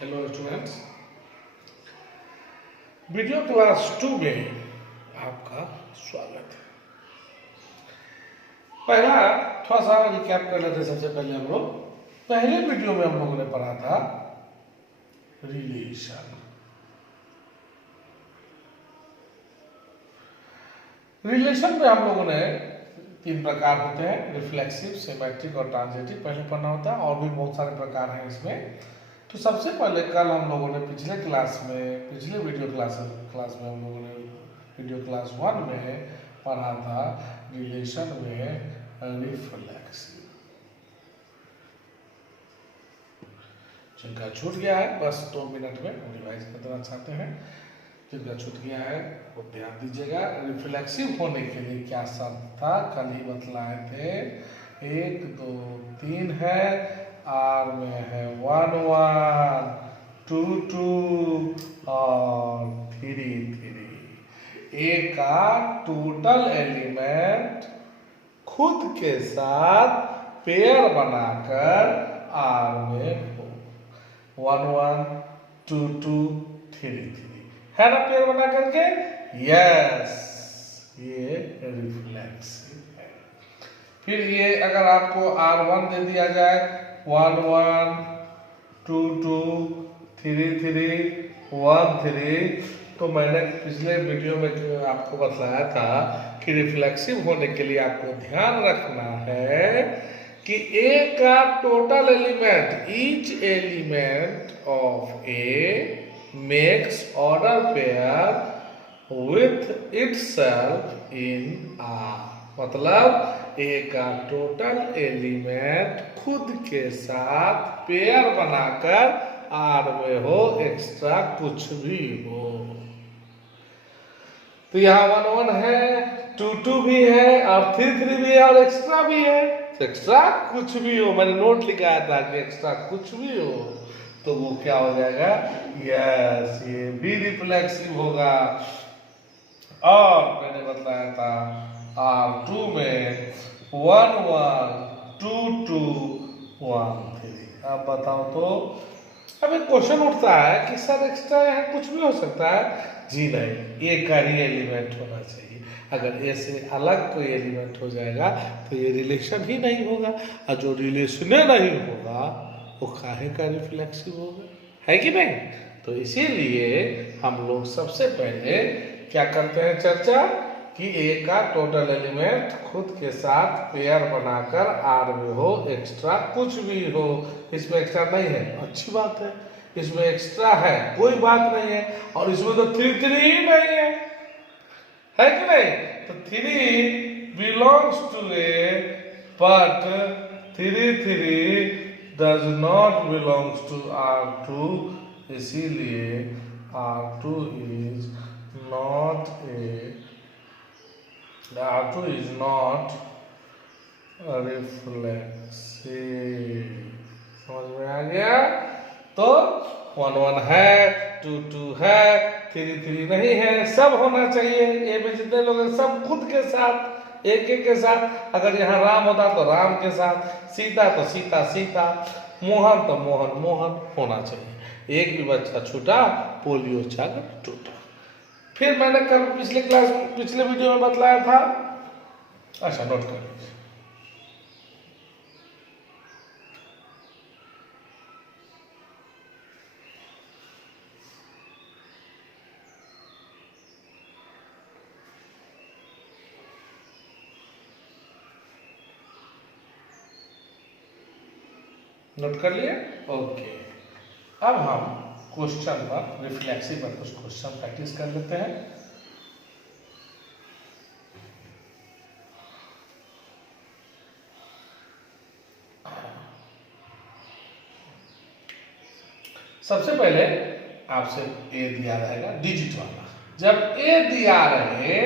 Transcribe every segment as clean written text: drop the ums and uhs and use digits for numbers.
Hello students, video class 2 में आपका स्वागत है। पहला थोड़ा सा रिकैप कर लेते हैं। सबसे पहले हम लोग पहले वीडियो में हम लोगों ने पढ़ा था रिलेशन। रिलेशन में हम लोगों ने 3 प्रकार होते हैं, रिफ्लेक्सिव, सिमेट्रिक और ट्रांजिटिव पहले पढ़ना होता है, और भी बहुत सारे प्रकार हैं इसमें। तो सबसे पहले कल हम लोगों ने पिछले वीडियो क्लास में हम लोगों ने वीडियो क्लास 1 में पढ़ा था रिलेशन में रिफ्लेक्सिव। जिनका छूट गया है बस 2 मिनट में रिवाइज कर देना चाहते हैं। जिनका छूट गया है वो ध्यान दीजिएगा। रिफ्लेक्सिव होने के लिए क्या शर्त था, कल ही बतलाए थे। 1 2 3 है, आर में है 1 1 2 2 और 3 3। ए का टोटल एलिमेंट खुद के साथ पेयर बनाकर आर में हो 1 1 2 2 3 3 है ना, पेयर बना करके। यस, ये रिफ्लेक्सिव है। फिर ये अगर आपको R1 दे दिया जाए 1 1 2 2 3 3 1 3, तो मैंने पिछले वीडियो में आपको बताया था कि रिफ्लेक्सिव होने के लिए आपको ध्यान रखना है कि ए का total element, each element of A makes order pair with itself in R। मतलब ए का टोटल एलिमेंट खुद के साथ पेयर बनाकर आर में हो, एक्स्ट्रा कुछ भी हो। तो यहाँ 1 1 है, 2 2 भी है और 3 3 भी है और एक्स्ट्रा भी है। तो एक्स्ट्रा कुछ भी हो, मैंने नोट लिखाया था कि एक्स्ट्रा कुछ भी हो तो वो क्या हो जाएगा। यस, ये भी रिफ्लेक्सिव होगा। और मैंने बताया था R2 में 1 1 2 2 1 3। अब बताओ तो अब एक क्वेश्चन उठता है कि सर एक्स्ट्रा यहाँ कुछ भी हो सकता है। जी नहीं, ए का ही एलिमेंट होना चाहिए। अगर ए से अलग कोई एलिमेंट हो जाएगा तो ये रिलेशन ही नहीं होगा, और जो रिलेशन नहीं होगा वो काहे का रिफ्लेक्सिव होगा, है कि नहीं। तो इसीलिए हम लोग सबसे पहले क्या करते हैं चर्चा कि ए का टोटल एलिमेंट खुद के साथ पेयर बनाकर आर में हो, एक्स्ट्रा कुछ भी हो। इसमें एक्स्ट्रा नहीं है, अच्छी बात है। इसमें एक्स्ट्रा है, कोई बात नहीं है। और इसमें तो 3 3 ही नहीं है कि नहीं। तो 3 belongs to A, but 3 3 does not belongs to R2, इसीलिए R2 is not reflexive। समझ में आ गया। तो 1 1 है, 2 2 है, 3 3 नहीं है, सब होना चाहिए। ए में जितने लोग हैं सब खुद के साथ, एक के साथ। अगर यहाँ राम होता तो राम के साथ, सीता तो सीता सीता, मोहन तो मोहन मोहन होना चाहिए। एक भी बच्चा छूटा, पोलियो छागर टूटा। फिर मैंने कल पिछले वीडियो में बतलाया था। अच्छा, नोट कर लीजिए। नोट कर लिए, ओके। अब हम क्वेश्चन पर, रिफ्लेक्सिव पर कुछ क्वेश्चन प्रैक्टिस कर लेते हैं। सबसे पहले आपसे ए दिया रहेगा डिजिट वाला। जब ए दिया रहे,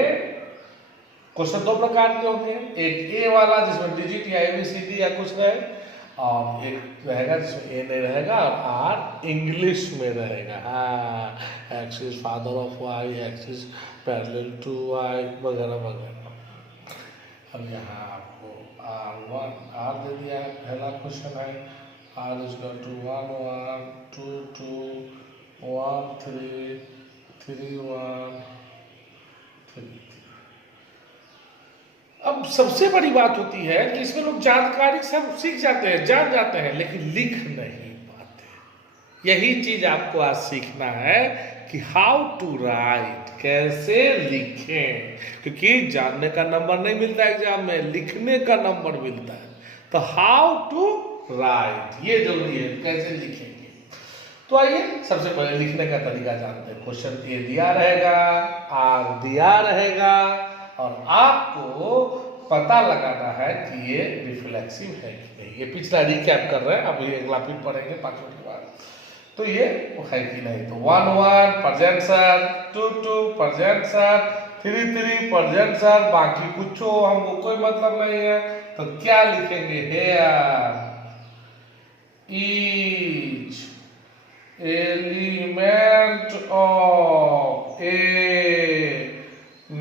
क्वेश्चन 2 प्रकार के होते हैं। एक ए वाला जिसमें डिजिट या ABCD या कुछ रहे, और एक रहेगा जिसमें ए नहीं रहेगा और आर इंग्लिश में रहेगा। हाँ, X is father of Y, X is parallel to Y वगैरह वगैरह। अब यहाँ आपको R1 आर दे दिया है, पहला क्वेश्चन है। r is equal to 1 1 2 2 1 3 3 1 3। अब सबसे बड़ी बात होती है कि इसमें लोग जानकारी सब सीख जाते हैं, जान जाते हैं, लेकिन लिख नहीं पाते। यही चीज आपको आज सीखना है कि हाउ टू राइट, कैसे लिखें, क्योंकि जानने का नंबर नहीं मिलता एग्जाम में, लिखने का नंबर मिलता है। तो हाउ टू राइट ये जरूरी है, कैसे लिखेंगे। तो आइए सबसे पहले लिखने का तरीका जानते हैं। क्वेश्चन ए दिया रहेगा, आर दिया रहेगा, और आपको पता लगाना है कि ये रिफ्लेक्सिव है कि नहीं। ये पिछला रिकैप कर रहे हैं, अभी अगला फिर पढ़ेंगे 5 मिनट के बाद। तो ये है कि नहीं। तो 1 1 present sir, 2 2 present sir, 3 3 present sir, बाकी कुछ हो हमको कोई मतलब नहीं है। तो क्या लिखेंगे, here each element of A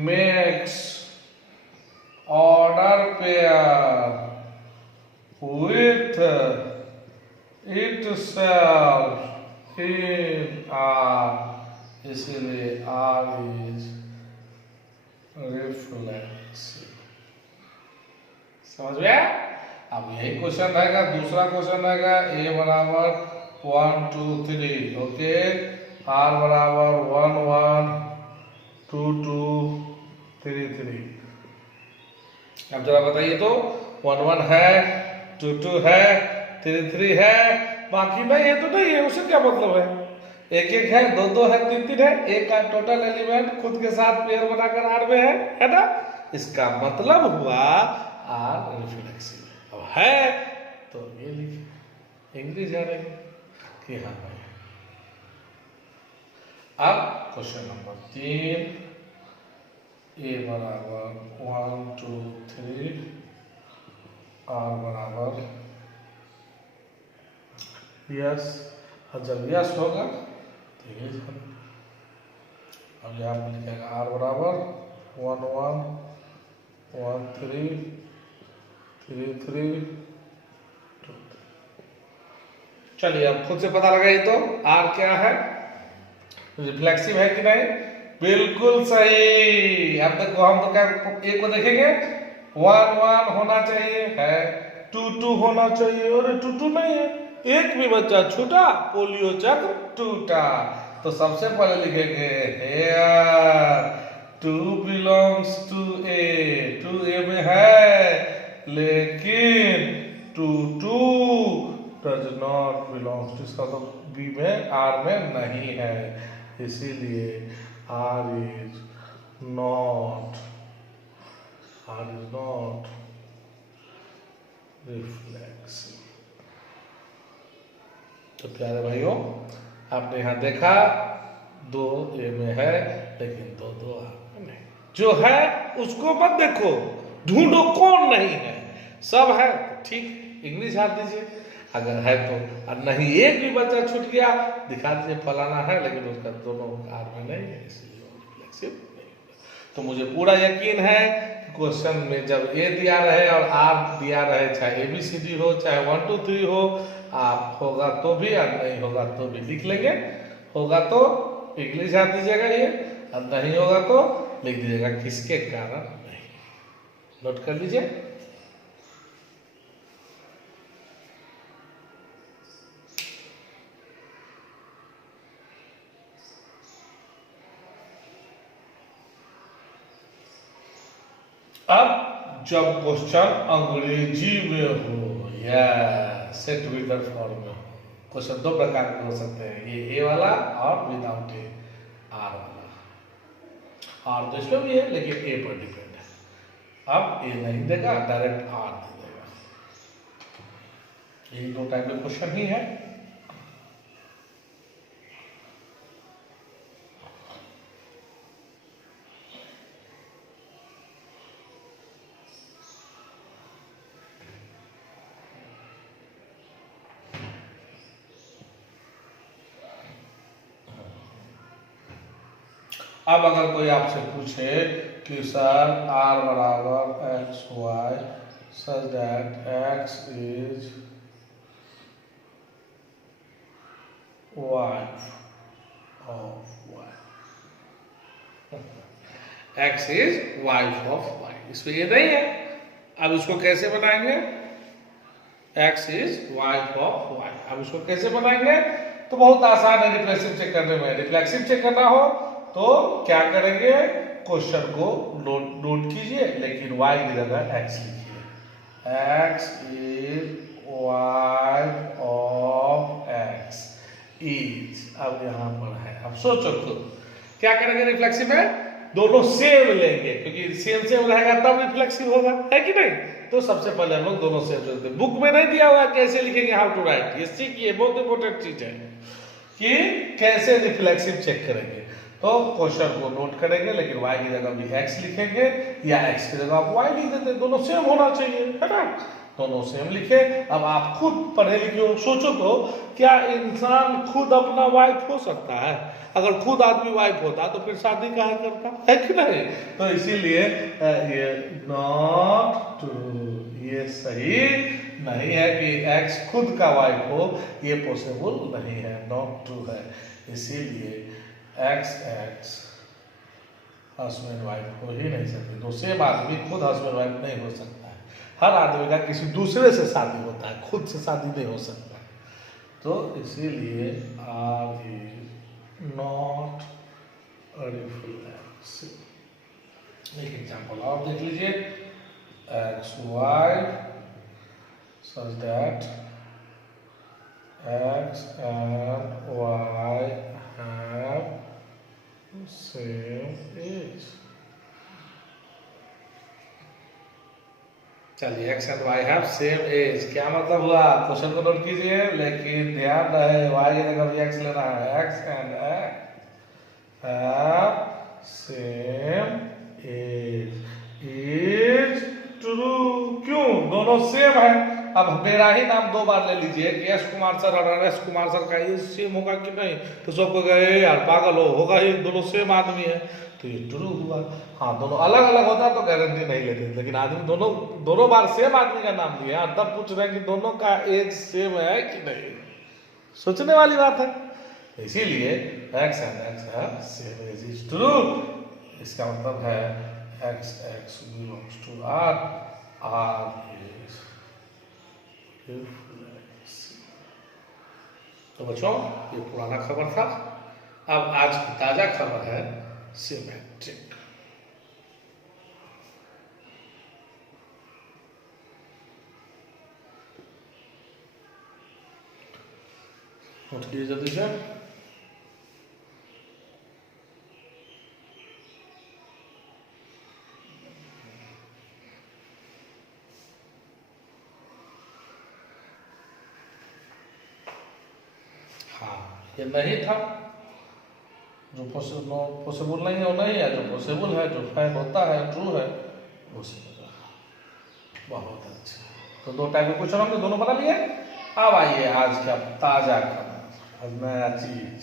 makes order pair with itself in R, इसलिए R is reflexive। समझ में आया? अब यही क्वेश्चन रहेगा, दूसरा क्वेश्चन रहेगा A बराबर 1 2 3, ओके, R बराबर 1 1 2 2 3 3। अब जरा बताइए तो 1 1 है, 2 2 है, 3 3 है, बाकी नहीं है तो नहीं है, उससे क्या मतलब है। 1 1 है, 2 2 है, 3 3 है, एक का टोटल एलिमेंट खुद के साथ पेयर बनाकर आर में है ना। इसका मतलब हुआ आर रिफ्लेक्सिव। अब है तो ये लिखे, इंग्लिश जानेंगे कि हाँ भाई। अब क्वेश्चन नंबर 3, ए बराबर 1 2 3, आर बराबर यस, और जब यस होगा तो ये अब यहाँ पर लिखेगा आर बराबर 1 1 1 3 3 3 2। चलिए अब खुद से पता लगाइए तो आर क्या है, रिफ्लेक्सिव है कि नहीं। बिल्कुल सही। अब देखो हम तो क्या एक को देखेंगे, 1 1 होना चाहिए है, 2 2 होना चाहिए, और 2 2 नहीं है, एक भी बच्चा छूटा, पोलियो चक्र टूटा। तो सबसे पहले लिखेंगे हेयर 2 बिलोंग्स टू ए, 2 ए में है, लेकिन 2 2 डज नॉट बिलोंग्स टू, इसका तो बी में आर में नहीं है, इसीलिए R is not reflexive। तो प्यारे भाइयों, आपने यहाँ देखा 2 ए में है, लेकिन 2 2 आर में नहीं। जो है उसको मत देखो, ढूंढो कौन नहीं है, सब है तो ठीक, इंग्लिश हाथ दीजिए। अगर है तो, और नहीं एक भी बच्चा छूट गया दिखा दीजिए फलाना है, लेकिन उसका दोनों आर में नहीं है, इसलिए रिफ्लेक्सिव नहीं। तो मुझे पूरा यकीन है कि क्वेश्चन में जब ए दिया रहे और आर दिया रहे, चाहे ABCD हो, चाहे 1 2 3 हो, आप होगा तो भी और नहीं होगा तो भी लिख लेंगे। होगा तो इंग्लिश हाथ दीजिएगा ये, और नहीं होगा तो लिख दीजिएगा किसके कारण नहीं। नोट कर लीजिए। अब जब क्वेश्चन अंग्रेजी में हो या सेट विदर फॉर्म में हो, क्वेश्चन 2 प्रकार के हो सकते हैं, ये ए वाला और विदाउट ए आर वाला। आर तो इसमें भी है लेकिन ए पर डिपेंड है। अब ए नहीं देगा, डायरेक्ट आर दे देगा। यही 2 टाइप के क्वेश्चन ही है। अब अगर कोई आपसे पूछे कि सर r बराबर x y such that x is wife of y, x is wife of y। इसमें ये नहीं है। अब इसको कैसे बनाएंगे? x is wife of y। अब इसको कैसे बनाएंगे? तो बहुत आसान है रिफ्लेक्सिव चेक करने में। रिफ्लेक्सिव चेक करना हो तो क्या करेंगे? क्वेश्चन को नोट कीजिए, लेकिन y की जगह x लिखिए। x is wife of x is, अब यहां पर है। अब सोचो खुद क्या करेंगे रिफ्लेक्सिव में? दोनों सेम लेंगे, क्योंकि सेम सेम रहेगा तब रिफ्लेक्सिव होगा, है कि नहीं? तो सबसे पहले हम लोग दोनों सेम लेते हैं। बुक में नहीं दिया हुआ कैसे लिखेंगे, हाउ टू राइट, ये सीखिए, बहुत इंपॉर्टेंट चीज है कि कैसे रिफ्लेक्सिव चेक करेंगे। तो क्वेश्चन को नोट करेंगे, लेकिन y की जगह भी x लिखेंगे या x की जगह आप y लिख देते, दोनों सेम होना चाहिए, है ना? दोनों सेम लिखे। अब आप खुद पढ़े लिखे हो, सोचो तो क्या इंसान खुद अपना वाइफ हो सकता है? अगर खुद आदमी वाइफ होता तो फिर शादी काहे करता, है कि नहीं? तो इसीलिए ये नॉट ट्रू, ये सही नहीं है कि x खुद का वाइफ हो, ये पॉसिबल नहीं है, नॉट ट्रू है। इसीलिए x हस्बैंड वाइफ हो ही नहीं सकते। दो सेम आदमी खुद हस्बैंड वाइफ नहीं हो सकता है। हर आदमी का किसी दूसरे से शादी होता है, खुद से शादी नहीं हो सकता। तो इसीलिए आर इज नॉट रिफ्लेक्सिव। एक एग्जांपल और देख लीजिए। Ex wife such that x and y have same age। चलिए, x and y have same age क्या मतलब हुआ? क्वेश्चन को नोट कीजिए, लेकिन ध्यान रहे y की जगह भी x लेना है। x and x have same age is true। क्यों? दोनों सेम है। अब मेरा ही नाम दो बार ले लीजिए कि यश कुमार सर और एस कुमार सर का ये सेम होगा कि नहीं? तो सबको कहे यार पागल होगा ही, दोनों सेम आदमी है, तो ये ट्रू हुआ। हाँ, दोनों अलग अलग होता तो गारंटी नहीं लेते, लेकिन आदमी दोनों बार सेम आदमी का नाम लिया, तब पूछ रहे हैं कि दोनों का एज सेम है कि नहीं। सोचने वाली बात है। इसीलिए x and x है सेम एज इज ट्रू। इसका मतलब है x belongs to R, R is reflexive. तो बच्चों, ये पुराना खबर था। अब आज की ताजा खबर है सिमेट्रिक। नोट कीजिए जल्दी से। ये नहीं था, जो पॉसिबल नहीं है वो नहीं है, जो पॉसिबल है, जो फैक्ट होता है, ट्रू है, वो बहुत अच्छा। तो दो टाइप के क्वेश्चन हमने दोनों बना लिए। अब आइए आज का ताजा खबर, नया चीज,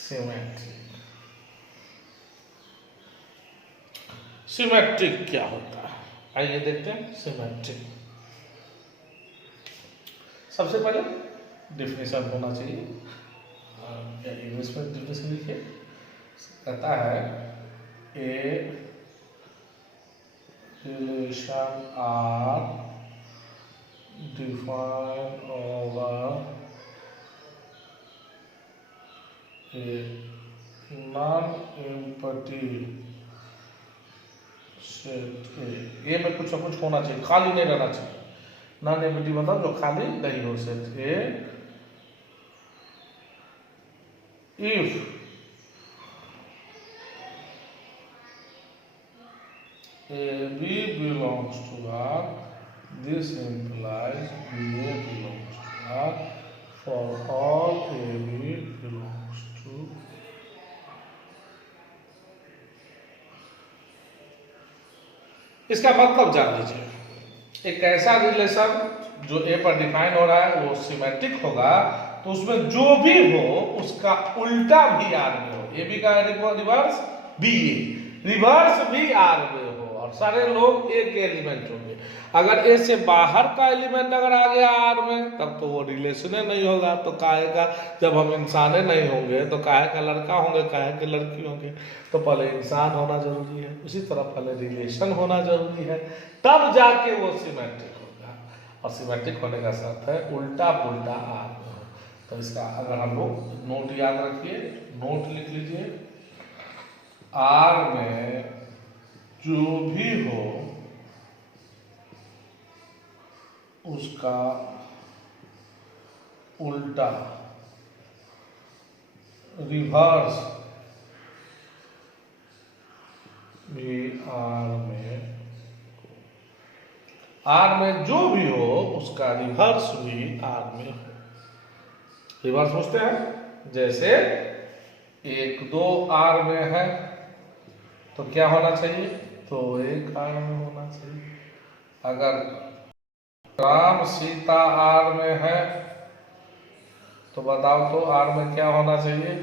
सिमेट्रिक। सिमेट्रिक क्या होता है, आइए देखते हैं। सिमेट्रिक सबसे पहले डेफिनेशन होना चाहिए, या इंग्लिश में डेफिनेशन लिखिए। कहता है a relation R define over a non empty set. A में कुछ ना कुछ होना चाहिए, खाली नहीं रहना चाहिए। नॉन एम्पटी मतलब जो खाली नहीं हो सकते। If AB belongs to R, this implies BA belongs to R for all AB belongs to। इसका मतलब जान लीजिए। एक ऐसा रिलेशन जो ए पर डिफाइन हो रहा है वो सिमेट्रिक होगा, तो उसमें जो भी हो उसका उल्टा भी आर में हो। ए बी का रिवर्स बी ए, रिवर्स भी आर में हो, और सारे लोग ए के एलिमेंट होंगे। अगर ए से बाहर का एलिमेंट अगर आ गया आर में तब तो वो रिलेशन नहीं होगा। तो काहे का, जब हम इंसाने नहीं होंगे तो काहे का लड़का होंगे, काहे के लड़की होंगे। तो पहले इंसान होना जरूरी है, उसी तरह पहले रिलेशन होना जरूरी है, तब जाके वो सिमेट्रिक होगा। और सिमेट्रिक होने का शर्त है उल्टा पुल्टा आर में हो। तो इसका अगर हम लोग नोट याद रखिए, नोट लिख लीजिए, आर में जो भी हो उसका उल्टा रिवर्स भी आर में जो भी हो उसका रिवर्स भी आर में हो। रिवर्स पूछते हैं, जैसे 1 2 आर में है तो क्या होना चाहिए, तो 1 आर में होना चाहिए। अगर राम सीता आर में है तो बताओ तो आर में क्या होना चाहिए,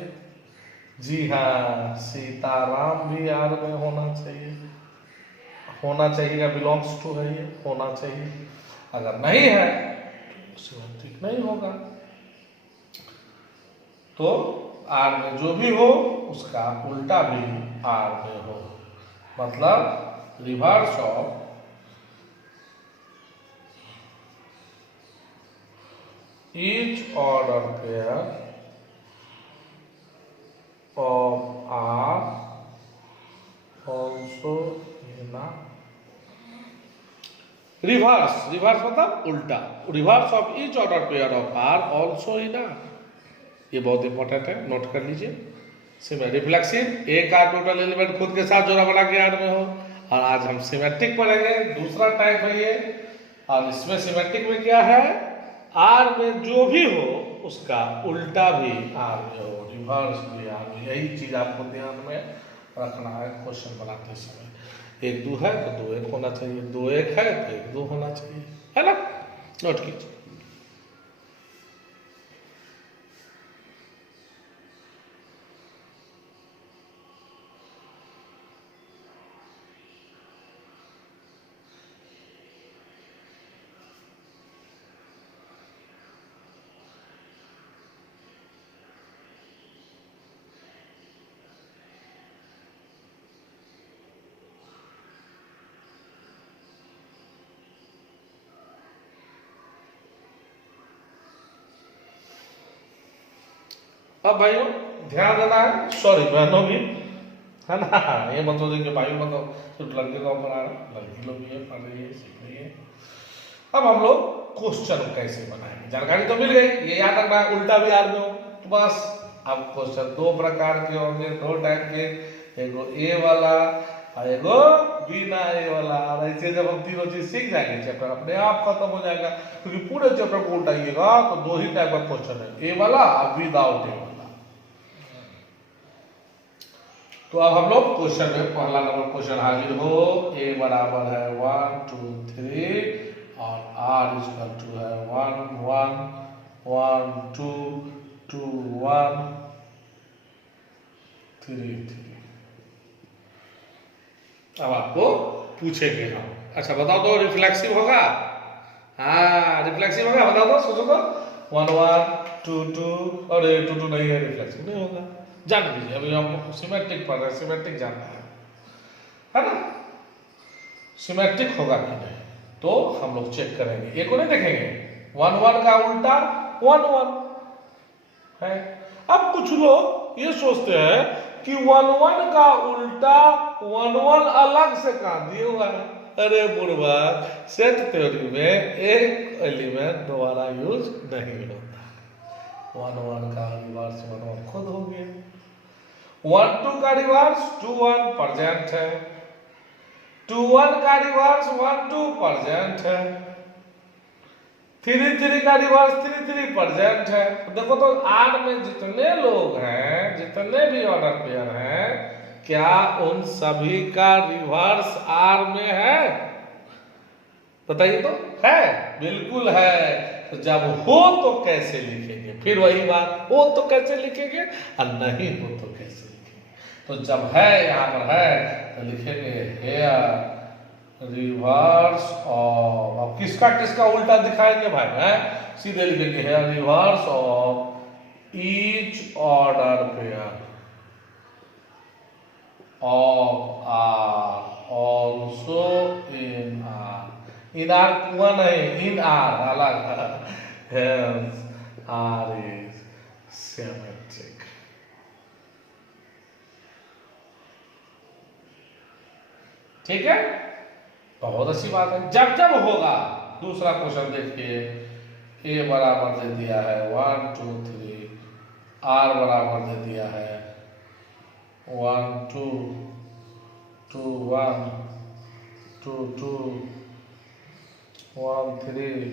जी हाँ सीताराम भी आर में होना चाहिए। होना चाहिए या बिलोंग्स टू है, ये होना चाहिए। अगर नहीं है तो सिमेट्रिक नहीं होगा। तो आर में जो भी हो उसका उल्टा भी आर में हो, मतलब reverse of each order pair of R also in a reverse, reverse मतलब उल्टा, reverse of each order pair of R also in a, ये बहुत इंपॉर्टेंट है, नोट कर लीजिए। सिमेट्रिक रिफ्लेक्सिव, एक का टोटल एलिमेंट खुद के साथ जोड़ा बना के आर में हो। और आज हम सिमेट्रिक पढ़ेंगे, दूसरा टाइप है ये। और इसमें सिमेट्रिक में क्या है, आर में जो भी हो उसका उल्टा भी आर में हो, रिवर्स भी आर में। यही चीज आपको ध्यान में रखना है क्वेश्चन बनाते समय। 1 2 है तो 2 1 होना चाहिए, 2 1 है तो 1 2 होना चाहिए, है ना, नोट कीजिए। अब भाइयों ध्यान देना है, सॉरी बहनों भी, है ना, ये मत सोचिए कि भाइयों मतलब सिर्फ लड़के को हम पढ़ा रहे, लड़की लोग भी है, पढ़ रही है, सीख रही है। अब हम लोग क्वेश्चन कैसे बनाएंगे, जानकारी तो मिल गई, ये याद रखना है उल्टा भी आर में हो। तो बस अब क्वेश्चन 2 प्रकार के होंगे, 2 टाइप के, एगो ए वाला और एगो बिना ए वाला। और ऐसे जब हम तीनों चीज सीख जाएंगे चैप्टर अपने आप खत्म हो जाएगा, क्योंकि पूरे चैप्टर को उल्टाइएगा तो 2 ही टाइप का क्वेश्चन है, ए वाला और विदाउट ए वाला। तो अब हम लोग क्वेश्चन में पहला नंबर क्वेश्चन हाजिर हो, ए बराबर है 1 2 3 और आर इक्वल टू है 1 1 1 2 2 1 3 3। अब आपको पूछेंगे हम, अच्छा बताओ तो रिफ्लेक्सिव होगा, हाँ रिफ्लेक्सिव होगा, बताओ तो, सोचो तो, 1 1 2 2, अरे 2 2 नहीं है, रिफ्लेक्सिव नहीं होगा। जान लीजिए, अभी हम सिमेट्रिक पढ़ रहे हैं, सिमेट्रिक जानना है ना, सिमेट्रिक होगा कि नहीं तो हम लोग चेक करेंगे। एक को नहीं देखेंगे, 1 1 का उल्टा 1 1 है। अब कुछ लोग ये सोचते हैं कि 1 1 का उल्टा 1 1 अलग से कहा दिए हुआ है। अरे बुढ़वा, सेट थ्योरी में एक एलिमेंट दोबारा यूज नहीं होता, 1 1 का रिवर्स 1 1 खुद हो गया, 1 2 का रिवर्स 2 1 प्रेजेंट है, 2 1 का रिवर्स 1 2 प्रेजेंट है, 3 3 का रिवर्स 3 3 प्रेजेंट है। देखो तो आर में जितने लोग हैं, जितने भी ऑर्डर पेयर हैं, क्या उन सभी का रिवर्स आर में है, बताइए तो, है, बिल्कुल है। तो जब हो तो कैसे लिखेंगे, फिर वही बात, हो तो कैसे लिखेंगे और नहीं हो तो कैसे लिखेंगे। तो जब है यहाँ पर है तो लिखेंगे हेयर रिवर्स ऑफ। अब किसका किसका उल्टा दिखाएंगे भाई, है सीधे लिखेंगे है reverse of each order pair of R also in R. In R कुआं नहीं, इन आर अलग, hence R is symmetric। ठीक है, बहुत अच्छी बात है। जब जब होगा, दूसरा क्वेश्चन देखिए, ए बराबर दे दिया है 1 2 3, आर बराबर दे दिया है 1 2 2 1 2 2 1 3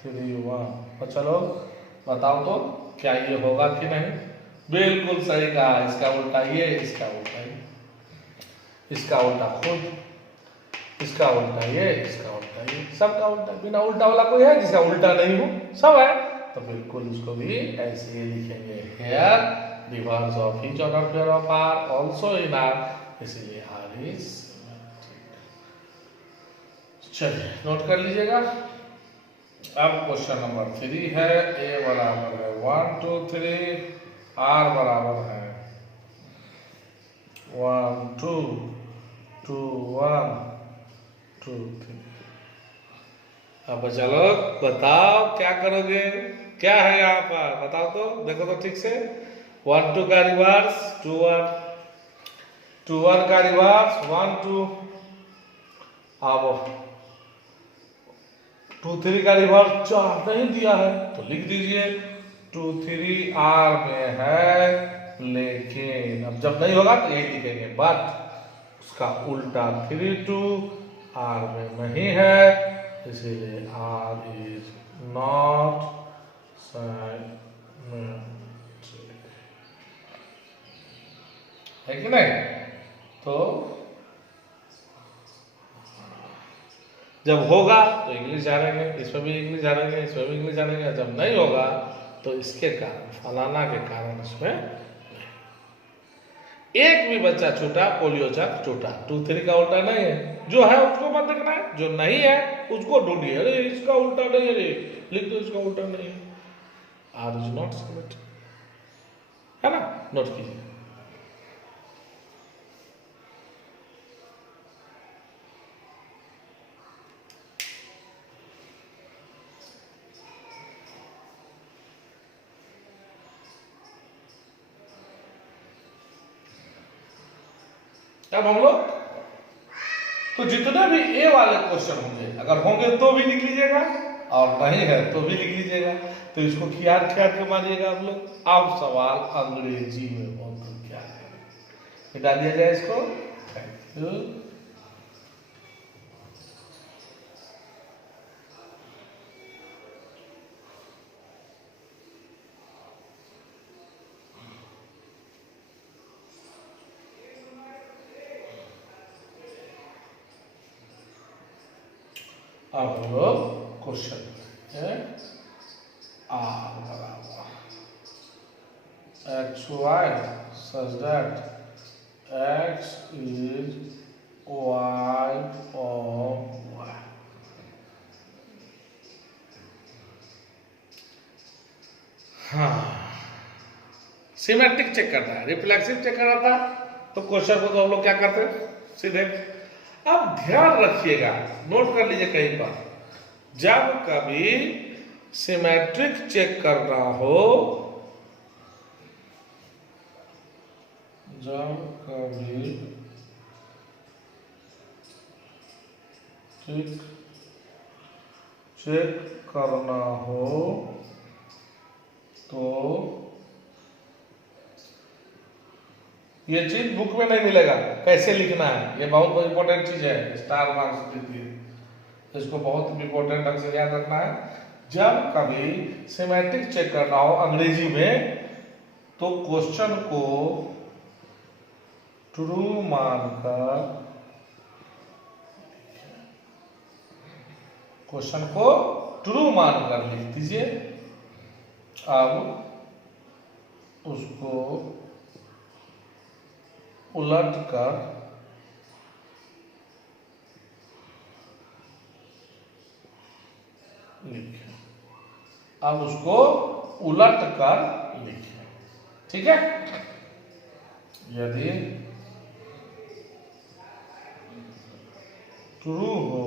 3 1। चलो बताओ तो क्या ये होगा कि नहीं। बिल्कुल सही कहा, इसका उल्टा ये, इसका उल्टा ये, इसका उल्टा खुद, इसका उल्टा ये, इसका उल्टा ये, सबका उल्टा। बिना उल्टा वाला कोई है जिसका उल्टा नहीं हो? सब है। तो बिल्कुल इसको भी ऐसे ही लिखेंगे, here reverse of each order pair of R also in R, इसलिए आर इज सिमेट्रिक। चलिए नोट कर लीजिएगा। अब क्वेश्चन नंबर 3 है, ए बराबर है 1 2 3, आर बराबर है 1 2 2 1 2 3। अब चलो बताओ क्या करोगे, क्या है यहाँ पर बताओ तो, देखो तो ठीक से। 1 2 का रिवर्स 2 1, 2 1 का रिवर्स 1 2, अब 2 3 का रिवर्स 4 नहीं दिया है तो लिख दीजिए 2 3 आर में है, लेकिन अब जब नहीं होगा तो यही लिखेंगे, बट उसका उल्टा 3 2 आर में नहीं है, इसीलिए आर इज नॉट सिमेट्रिक, है कि नहीं। तो जब होगा तो इंग्लिश जानेंगे, इसमें भी इंग्लिश जानेंगे, इसमें भी इंग्लिश जानेंगे। जब नहीं होगा तो इसके कारण, फलाना के कारण इसमें। एक भी बच्चा छूटा, पोलियो चक छूटा, 2 3 का उल्टा नहीं है, जो है उसको मत देखना है, जो नहीं है उसको ढूंढिए, अरे इसका उल्टा नहीं है रे, लिख दो इसका उल्टा नहीं है, आर इज नॉट सिमेट्रिक, है ना। नोट कीजिए। अब हम लोग तो जितने भी ए वाले क्वेश्चन होंगे, अगर होंगे तो भी लिख लीजिएगा, और नहीं है तो भी लिख लीजिएगा। तो इसको खियार खियार के मानिएगा आप लोग। अब सवाल अंग्रेजी में बहुत क्या है, मिटा दिया जाए इसको। Thank you. अब हम लोग क्वेश्चन है, आर बराबर X Y such that X is Y of Y. हाँ, सिमेट्रिक चेक करना है, रिफ्लेक्सिव चेक करना था, तो क्वेश्चन को तो हम लोग क्या करते हैं सीधे। अब ध्यान रखिएगा, नोट कर लीजिए कहीं पर, जब कभी सिमेट्रिक चेक करना हो, जब कभी चेक करना हो तो ये चीज बुक में नहीं मिलेगा, कैसे लिखना है, ये बहुत इंपॉर्टेंट चीज है, स्टार मार्क्स देती है, इसको बहुत इंपॉर्टेंट ढंग से याद रखना है। जब कभी सिमेट्रिक चेक करना हो अंग्रेजी में, तो क्वेश्चन को ट्रू मानकर, क्वेश्चन को ट्रू मानकर लिख दीजिए। अब उसको उलट कर लिखे। अब उसको उलट कर लिखे। ठीक है, यदि ट्रू हो,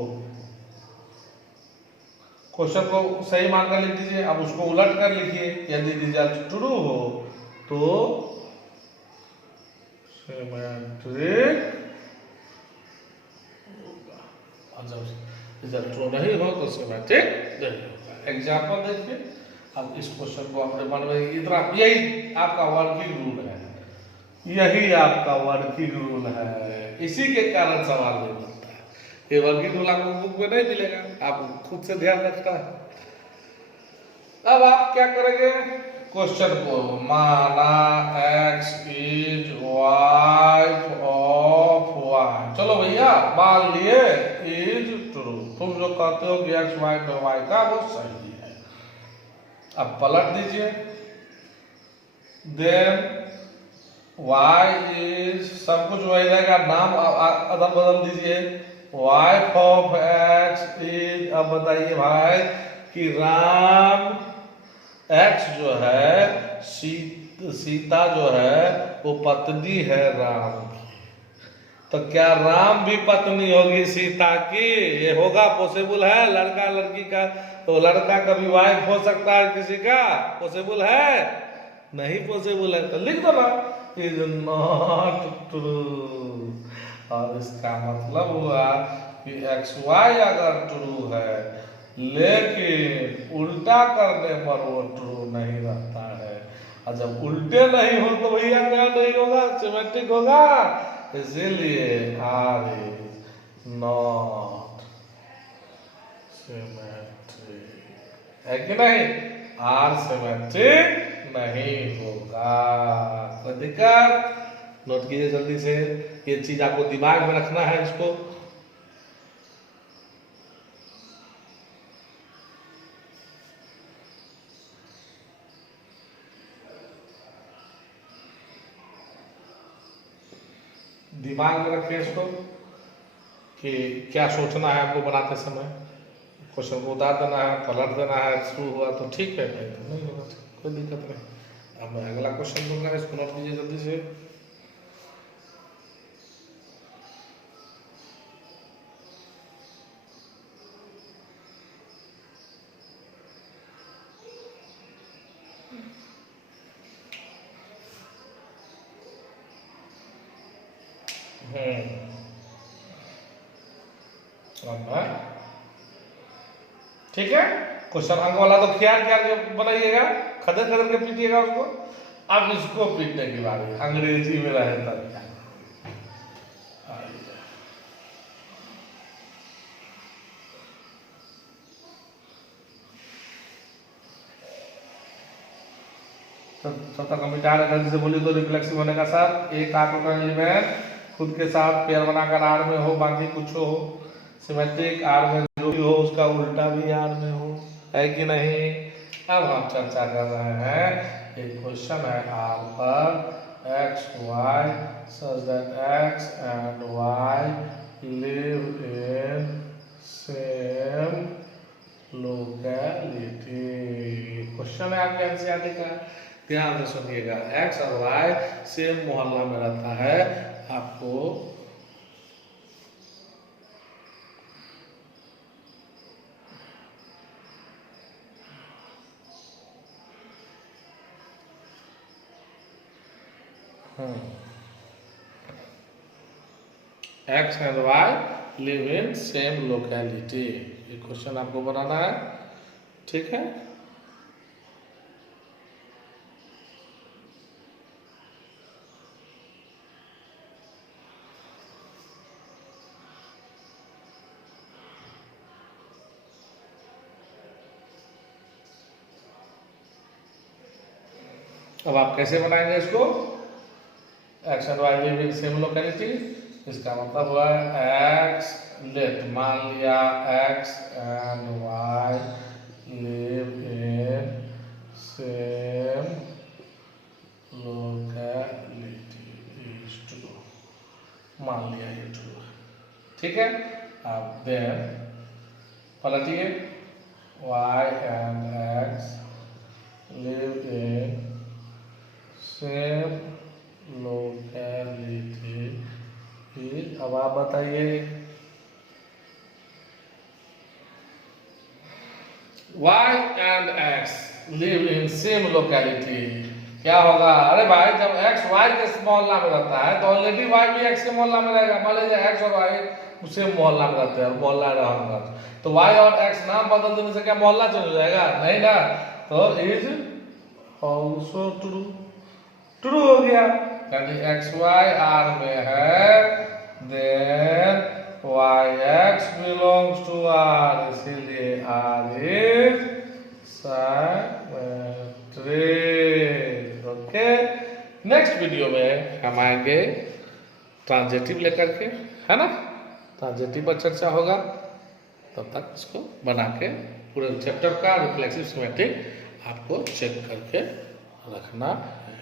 क्वेश्चन को सही मानकर लिख दीजिए। अब उसको उलट कर लिखिए। यदि रिजल्ट ट्रू हो तो सिमेट्रिक, जब रिजल्ट ट्रू नहीं हो तो सिमेट्रिक नहीं होगा। एग्जाम्पल देखिए। अब इस क्वेश्चन को अपने मन में इतना, यही आपका वर्किंग रूल है, यही आपका वर्किंग रूल है। इसी के कारण सवाल नहीं बनता है। ये वर्किंग रूल आपको बुक में नहीं मिलेगा, आप खुद से ध्यान रखना है। अब आप क्या करेंगे, क्वेश्चन को माना x is wife of y। चलो भैया मान लिए इज ट्रू। तुम जो कहते हो कि x वाइफ है y का, वो सही है। अब पलट दीजिए। देन y इज, सब कुछ वही रहेगा, नाम अदल बदल दीजिए। वाइफ ऑफ x इज, अब बताइए भाई कि राम, x जो है सीता जो है वो पत्नी है राम की, तो क्या राम भी पत्नी होगी सीता की? ये होगा, पॉसिबल है? लड़का लड़की का, तो लड़का कभी वाइफ हो सकता है किसी का? पॉसिबल है? नहीं पॉसिबल है। तो लिख दो ना, इज नॉट ट्रू। और इसका मतलब हुआ कि एक्स वाई अगर ट्रू है, लेकिन उल्टा करने पर वो ट्रू नहीं रहता है। और जब उल्टे नहीं हो तो भैया क्या नहीं होगा? सिमेट्रिक होगा। इसीलिए आर इज नॉट सिमेट्रिक, है कि नहीं? आर सिमेट्रिक नहीं होगा। कोई दिक्कत? नोट कीजिए जल्दी से, ये चीज आपको दिमाग में रखना है इसको। दिमाग में रखें इसको कि क्या सोचना है आपको बनाते समय। क्वेश्चन को उतार देना है, पलट देना है, शुरू हुआ तो ठीक है, नहीं तो नहीं होगा, कोई दिक्कत नहीं। अब मैं अगला क्वेश्चन दूंगा, इसको नोट कीजिए जल्दी से। ठीक है, क्वेश्चन अंक वाला तो ख्याल के बनाइएगा, खदर खदर के पीटिएगा उसको। अब इसको पीटने की बारी अंग्रेजी में रहे तब क्या। तब तक हम मिटा रहे, जल्दी से बोलिए तो रिफ्लेक्सिव होने का सर। एक कार्बन एलिमेंट खुद के साथ पेयर बनाकर आर में हो, बाकी कुछ हो। सिमेट्रिक आर में जो भी हो उसका उल्टा भी आर में हो, है कि नहीं? अब हम चर्चा कर रहे हैं, एक क्वेश्चन है आर पर X Y such that X and Y live in same locality. Question है आपके एनसीईआरटी का, ध्यान से सुनिएगा। एक्स और वाई सेम मोहल्ला में रहता है। आपको X and Y live in same locality, ये क्वेश्चन आपको बनाना है। ठीक है, अब आप कैसे बनाएंगे इसको? X and Y live in same locality, इसका मतलब हुआ एक्स लेट, मान लिया X and Y live in same locality is true, मान लिया ये ट्रू है। ठीक है, अब देन पलटिए, y and x live in same locality। अब आप बताइए y and x live in same locality, क्या होगा? अरे भाई जब x y के मोहल्ला में रहता है तो ऑलरेडी y भी x के मोहल्ला में रहेगा। मान लीजिए x और y उसे मोहल्ला में रहते हैं, मोहल्ला रहूंगा तो y और x नाम बदल देने से क्या मोहल्ला चेंज हो जाएगा? नहीं ना। तो इज ऑल्सो ट्रू, ट्रू हो गया। यानी x y r में है, then y x belongs to r, इसीलिए r is symmetric. Okay, next video में हम आएंगे ट्रांजिटिव लेकर के, है ना। ट्रांजिटिव पर चर्चा होगा, तब तक इसको बना के पूरे चैप्टर का रिफ्लेक्सिव सिमेट्रिक आपको चेक करके रखना है।